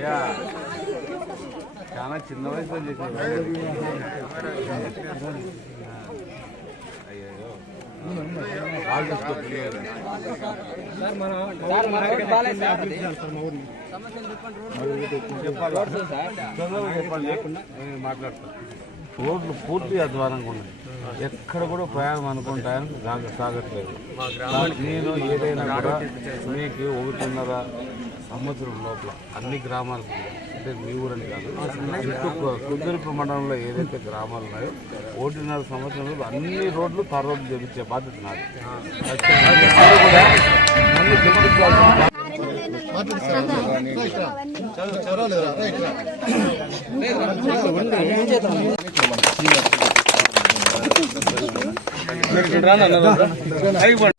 అయ్యా. చాలా చిన్న వయసులో చేశారు అయ్యో. వాళ్ళు చూసుకో చెప్పాలి? లేకుండా నేను మాట్లాడతాను రోడ్లు పూర్తి అధ్వానంగా ఉన్నాయి. ఎక్కడ కూడా ప్రయాణం అనుకుంటాయని సాగ సాగట్లేదు. నేను ఏదైనా కూడా మీకు ఒకటిన్నర సంవత్సరం లోపల అన్ని గ్రామాలకు అంటే మీ ఊరని కాదు చుట్టూ కుదురుపు మండలంలో ఏదైతే గ్రామాలు ఉన్నాయో ఒకటిన్నర సంవత్సరంలో అన్ని రోడ్లు తార్ రోడ్లు చేపించే బాధ్యత నాది.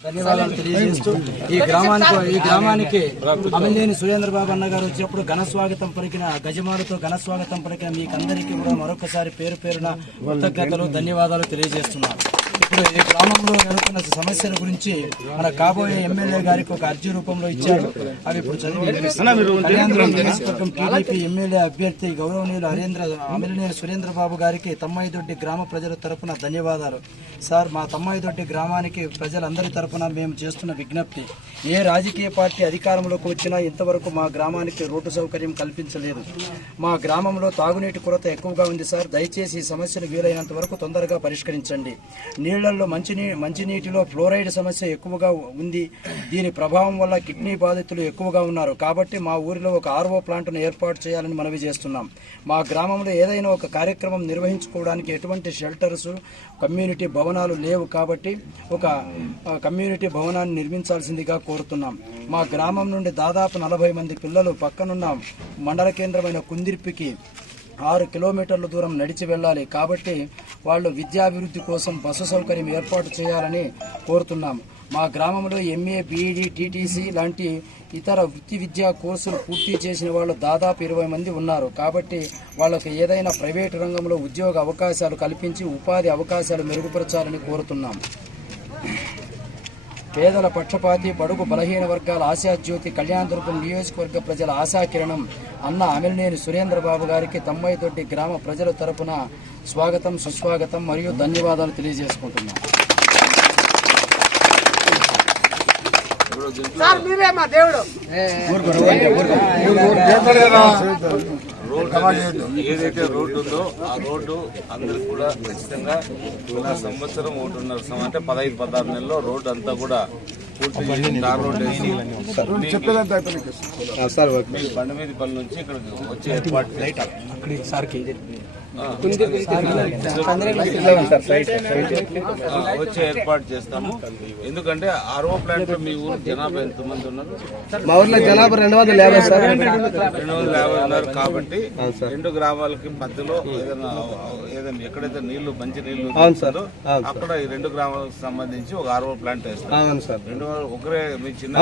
ధన్యవాదాలు తెలియజేస్తూ ఈ గ్రామానికి ఈ గ్రామానికి అమిలేని సురేంద్ర బాబు అన్న గారు వచ్చినప్పుడు ఘన స్వాగతం పలికిన గజమాలతో ఘన స్వాగతం పలికిన మీకందరికీ కూడా మరొకసారి పేరు పేరున కృతజ్ఞతలు ధన్యవాదాలు తెలియజేస్తున్నాను. ఇప్పుడు ఈ గ్రామంలో నెలకొన్న సమస్యల గురించి మన కాబోయే ఎమ్మెల్యే గారికి ఒక అర్జీ రూపంలో ఇచ్చారు. అవి ఇప్పుడు చదివి వినిపిస్తాను. కళ్యాణదుర్గం నియోజకవర్గం టీడీపీ ఎమ్మెల్యే అభ్యర్థి గౌరవనీయులు హరేంద్ర అమిలినేని సురేంద్ర బాబు గారికి తమ్మాయిదొడ్డి గ్రామ ప్రజల తరపున ధన్యవాదాలు. సార్ మా తమ్మాయిదొడ్డి గ్రామానికి ప్రజలందరి తరపున మేము చేస్తున్న విజ్ఞప్తి. ఏ రాజకీయ పార్టీ అధికారంలోకి వచ్చినా ఇంతవరకు మా గ్రామానికి రోడ్డు సౌకర్యం కల్పించలేదు. మా గ్రామంలో తాగునీటి కొరత ఎక్కువగా ఉంది సార్. దయచేసి ఈ సమస్యను వీలైనంత వరకు తొందరగా పరిష్కరించండి. నీళ్ళలో మంచినీ మంచినీటిలో ఫ్లోరైడ్ సమస్య ఎక్కువగా ఉంది. దీని ప్రభావం వల్ల కిడ్నీ బాధితులు ఎక్కువగా ఉన్నారు. కాబట్టి మా ఊరిలో ఒక ఆర్ఓ ప్లాంట్ను ఏర్పాటు చేయాలని మనవి చేస్తున్నాం. మా గ్రామంలో ఏదైనా ఒక కార్యక్రమం నిర్వహించుకోవడానికి ఎటువంటి షెల్టర్స్ కమ్యూనిటీ భవనాలు లేవు కాబట్టి ఒక కమ్యూనిటీ భవనాన్ని నిర్మించాల్సిందిగా కోరుతున్నాం. మా గ్రామం నుండి దాదాపు నలభై మంది పిల్లలు పక్కనున్న మండల కేంద్రమైన కుందిర్పికి ఆరు కిలోమీటర్ల దూరం నడిచి వెళ్ళాలి. కాబట్టి వాళ్ళు విద్యాభివృద్ధి కోసం బస్సు సౌకర్యం ఏర్పాటు చేయాలని కోరుతున్నాం. మా గ్రామంలో ఎంఏ బీఈడి టీటీసీ లాంటి ఇతర వృత్తి విద్యా కోర్సులు పూర్తి చేసిన వాళ్ళు దాదాపు ఇరవై మంది ఉన్నారు. కాబట్టి వాళ్ళకు ఏదైనా ప్రైవేటు రంగంలో ఉద్యోగ అవకాశాలు కల్పించి ఉపాధి అవకాశాలు మెరుగుపరచాలని కోరుతున్నాం. పేదల పక్షపాతి బడుగు బలహీన వర్గాల ఆశాజ్యోతి కళ్యాణదుర్గం నియోజకవర్గ ప్రజల ఆశాకిరణం అన్న అమిలినేని సురేంద్రబాబు గారికి తమ్మాయితోటి గ్రామ ప్రజల తరపున స్వాగతం సుస్వాగతం మరియు ధన్యవాదాలు తెలియజేసుకుంటున్నాం. రోడ్డు ఏదైతే రోడ్డు ఉందో ఆ రోడ్డు అందరికి కూడా ఖచ్చితంగా సంవత్సరం ఒకటిన్నర సంవత్సరం అంటే పదహైదు పదహారు నెలల్లో రోడ్డు అంతా కూడా పూర్తి తార్ రోడ్ వేసి నుంచి ఇక్కడ వచ్చే ఏర్పాటు వచ్చే చేస్తాము. ఎందుకంటే ఆర్ఓ ప్లాంట్లో మీ ఊరు జనాభా ఎంత మంది ఉన్నారు? మా ఊర్లో జనాభా రెండు వందల యాభై సార్. రెండు వందల యాభై ఉన్నారు కాబట్టి రెండు గ్రామాలకి మధ్యలో ఏదైనా ఏదైనా ఎక్కడైతే నీళ్ళు మంచి నీళ్ళు అవును సార్. ఉంటుందో అక్కడ ఈ రెండు గ్రామాలకు సంబంధించి ఒక ఆర్ఓ ప్లాంట్ వేస్తారు. అవును సార్. రెండు ఒకరే మీ చిన్న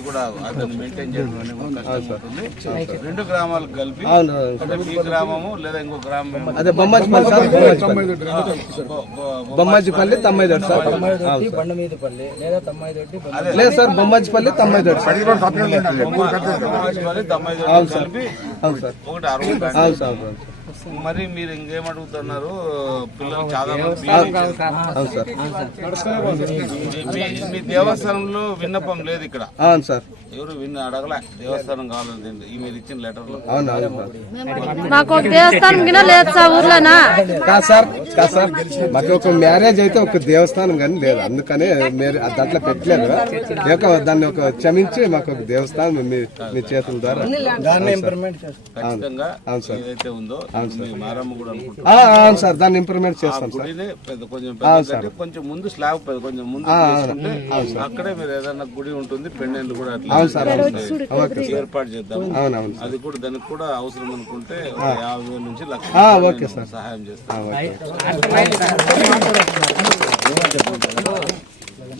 కూడా అతను మెయింటైన్ చేయడం అనేది కూడా కష్టం ఉంటుంది. రెండు గ్రామాలకు కలిపి అవును అవును. అంటే మీ గ్రామము లేదా ఇంకో గ్రామం అదే బొమ్మాజిపల్లి సార్. బొమ్మాజిపల్లి. బొ- బొ- బొమ్మాజిపల్లి తమ్మైదొడ్డి సార్. బండమీదపల్లి లేదా బండ- లేదు సార్ బొమ్మాజిపల్లి తమ్మైదొడ్డి సార్. బొమ్మ- తొమ్మిది కలిపి అవును సార్. ఒకటి అరవై ప్లాంట్ అవును సార్. అవును సార్. మరి మీరు ఇంకేం అడుగుతున్నారు? పిల్లలు చాలా మంది మీ దేవస్థానంలో విన్నపం లేదు ఇక్కడ. అవును సార్. ఎవరు విన్న అడగలే. దేవస్థానం కావాలని ఈ మీరు ఇచ్చిన లెటర్లో సార్ మాకు ఒక దేవస్థానం కింద లేదు సార్ ఊర్లోనా? కాదు సార్ కాదు సార్. మాకు ఒక మ్యారేజ్ అయితే ఒక దేవస్థానం కానీ లేదు. అందుకనే మీరు దాంట్లో పెట్టలేదు. దాన్ని ఒక క్షమించి మాకు ఒక దేవస్థానం మీ మీ చేతుల ద్వారా. దాన్ని ఇంప్రూవ్మెంట్ చేస్తాం. ఖచ్చితంగా అవును సార్. ఏదైతే ఉందో మీ మారమ్మ కూడా అనుకుంటున్నాను ఆ, అవును సార్. దాన్ని ఇంప్రూవ్మెంట్ చేస్తాం సార్. కొంచెం కొంచెం ముందు స్లాబ్ కొంచెం ముందు అక్కడే మీరు ఏదైనా గుడి ఉంటుంది పెండెంట్లు కూడా అట్లా అవును సార్ ఏర్పాటు చేద్దాం అవును అవును అది కూడా దానికి కూడా అవసరం అనుకుంటే యాభై వేల నుంచి లక్ష ఓకే సార్. సహాయం ఓకే.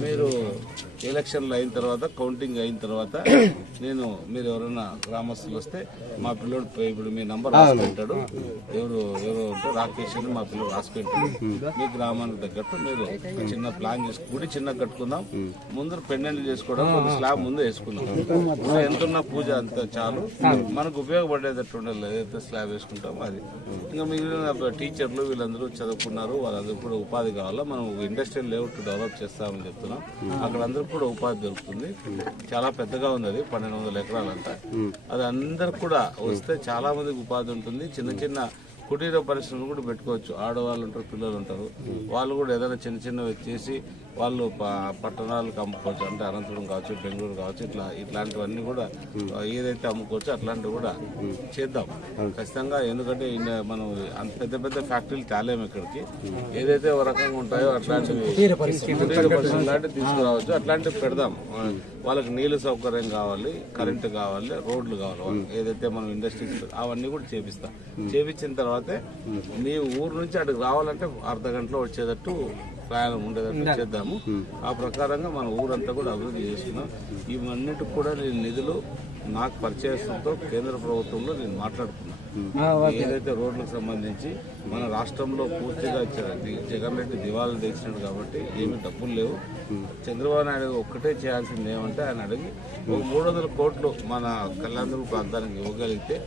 మీరు ఎలక్షన్లు అయిన తర్వాత కౌంటింగ్ అయిన తర్వాత నేను మీరు ఎవరైనా గ్రామస్తులు వస్తే మా పిల్లోడు ఇప్పుడు మీ నంబర్ రాసి పెట్టాడు ఎవరు ఎవరు అంటే రాకేష్ అని మా పిల్లడు రాసి పెట్టాడు మీ గ్రామానికి తగ్గట్టు మీరు చిన్న ప్లాన్ చేసుకు గుడి చిన్న కట్టుకుందాం. ముందు పెండెంట్ చేసుకోవడం ఒక స్లాబ్ ముందు వేసుకుందాం. ఎంతున్న పూజ అంత చాలు. మనకు ఉపయోగపడేటట్టు ఉండాలి ఏదైతే స్లాబ్ వేసుకుంటామో అది. ఇంకా మిగిలిన టీచర్లు వీళ్ళందరూ చదువుకున్నారు. వాళ్ళందరూ కూడా ఉపాధి కావాలా. మనం ఇండస్ట్రియల్ లేఅవుట్ డెవలప్ చేస్తామని చెప్తున్నాం. అక్కడ అందరికి కూడా ఉపాధి దొరుకుతుంది. చాలా పెద్దగా ఉంది అది పన్నెండు వందల ఎకరాలంట. అది అందరికి కూడా వస్తే చాలా మందికి ఉపాధి ఉంటుంది. చిన్న చిన్న కుటీర పరిశ్రమలు కూడా పెట్టుకోవచ్చు. ఆడవాళ్ళు ఉంటారు పిల్లలు ఉంటారు. వాళ్ళు కూడా ఏదైనా చిన్న చిన్నవి చేసి వాళ్ళు పట్టణాలకు అమ్ముకోవచ్చు. అంటే అనంతపురం కావచ్చు బెంగళూరు కావచ్చు ఇట్లా ఇట్లాంటివన్నీ కూడా ఏదైతే అమ్ముకోవచ్చు అట్లాంటివి కూడా చేద్దాం. ఖచ్చితంగా ఎందుకంటే మనం అంత పెద్ద పెద్ద ఫ్యాక్టరీలు తేలేము ఇక్కడికి. ఏదైతే ఒక రకంగా ఉంటాయో అట్లాంటివి తీసుకురావచ్చు. అట్లాంటివి పెడదాం. వాళ్ళకి నీళ్ళు సౌకర్యం కావాలి కరెంటు కావాలి రోడ్లు కావాలి వాళ్ళకి. ఏదైతే మనం ఇండస్ట్రీస్ అవన్నీ కూడా చేపిస్తాం. చేపించిన తర్వాతే మీ ఊరు నుంచి అక్కడికి రావాలంటే అర్ధ గంటలో వచ్చేటట్టు ప్రయాణం ఉండేటట్టు చేద్దాము. ఆ ప్రకారంగా మన ఊరంతా కూడా అభివృద్ధి చేసుకున్నాం. ఇవన్నిటికి కూడా నేను నిధులు నాకు పరిచయంతో కేంద్ర ప్రభుత్వంలో నేను మాట్లాడుకున్నాను ఏదైతే రోడ్లకు సంబంధించి మన రాష్ట్రంలో పూర్తిగా జగన్ రెడ్డి దివాళా తెచ్చినాడు కాబట్టి ఏమీ డబ్బులు లేవు. చంద్రబాబు నాయుడు ఒక్కటే చేయాల్సింది ఏమంటే ఆయన అడిగి ఒక మూడు వందల కోట్లు మన కళ్యాణదుర్గ ప్రాంతానికి ఇవ్వగలిగితే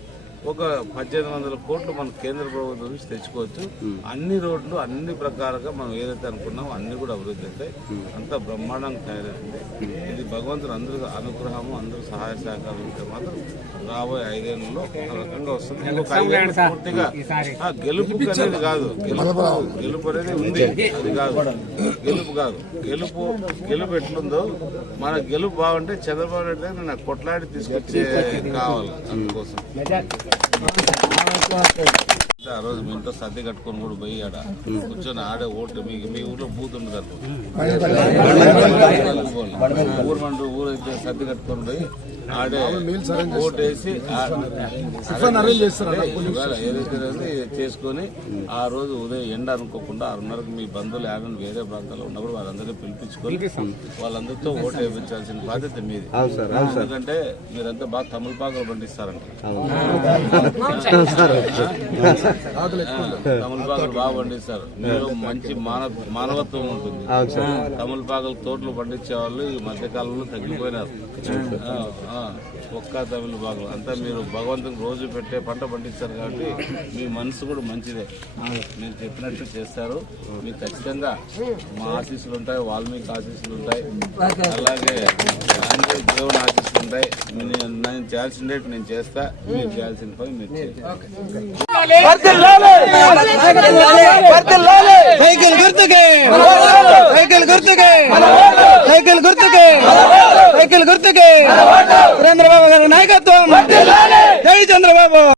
ఒక పద్దెనిమిది వందల కోట్లు మన కేంద్ర ప్రభుత్వం నుంచి తెచ్చుకోవచ్చు. అన్ని రోడ్లు అన్ని ప్రకారంగా మనం ఏదైతే అనుకున్నామో అన్ని కూడా అభివృద్ధి అవుతాయి. అంత బ్రహ్మాండంగా తయారైంది ఇది భగవంతుడు అందరూ అనుగ్రహము అందరూ సహాయ సహకారం ఉంటే మాత్రం రాబోయే ఐదేళ్ళలో ఒక రకంగా వస్తుంది. పూర్తిగా ఆ, గెలుపు అనేది కాదు. గెలుపు గెలుపు అనేది ఉంది. అది కాదు. గెలుపు కాదు. గెలుపు గెలుపు ఎట్లుందో మన గెలుపు బాగుంటే చంద్రబాబు నాయుడు నాకు కొట్లాడి తీసుకొచ్చే కావాలి అందుకోసం. ఆ రోజు మీ ఇంట్లో సర్ది కట్టుకొని కూడా పోయి ఆడ కూర్చొని ఆడే ఓటు మీ మీ ఊర్లో బూత్ అనుకో ఊరు ఊరు అయితే సర్ది కట్టుకొని పోయి ఆడే ఏదైతే చేసుకొని ఆ రోజు ఉదయం ఎండ అనుకోకుండా ఆరున్నరకు మీ బంధువులు ఏమైనా వేరే ప్రాంతాల్లో ఉన్నప్పుడు వాళ్ళందరినీ పిలిపించుకొని వాళ్ళందరితో ఓటు వేయించాల్సిన బాధ్యత మీది. ఎందుకంటే మీరంతా బాగా తమిళపాకులు పండిస్తారంట. తమలపాకులు బాగా పండిస్తారు. మీలో మంచి మానవ మానవత్వం ఉంటుంది. తమలపాకులు తోటలు పండించే వాళ్ళు ఈ మధ్య కాలంలో తగ్గిపోయినారు ఒక్క తమిళ ఒక్క అంతా మీరు భగవంతుని రోజు పెట్టే పంట పండిస్తారు కాబట్టి మీ మనసు కూడా మంచిదే. మీరు చెప్పినట్టు చేస్తారు. మీకు ఖచ్చితంగా మా ఆశీస్సులు ఉంటాయి వాల్మీకి ఆశీస్సులు ఉంటాయి. అలాగే గాంధీ దేవుని ఆశీస్సులు ఉంటాయి. నేను చేయాల్సిన చేయాల్సిందే నేను చేస్తా. మీరు చేయాల్సిన పని మీరు చేయండి. సైకిల్ గుర్తుకే. సైకిల్ గుర్తుకే. సైకిల్ గుర్తుకే. సైకిల్ గుర్తుకే. చంద్రబాబు గారి నాయకత్వం. జై చంద్రబాబు.